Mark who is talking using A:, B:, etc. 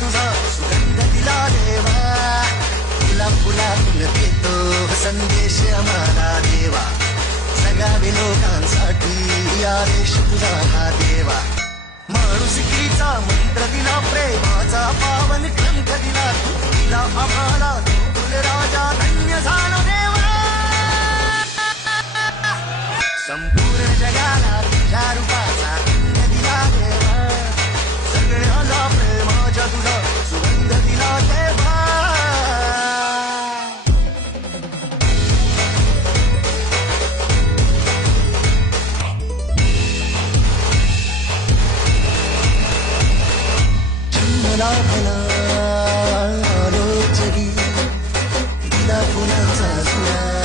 A: तुझा सुगंध दिला देवा फुला फुलातून देतो संदेश आम्हाला देवा सगळ्या लोकांसाठी आदेश तुझा हा देवा माणुसकीचा मंत्र दिला प्रेमाचा पावन ग्रंथ दिला तू दिला आम्हाला तो राजा धन्य झाला देवा संपूर्ण जगाला तुझ्या रूपाचा ला भला आलोचगी दिला पुन्हा सासुरा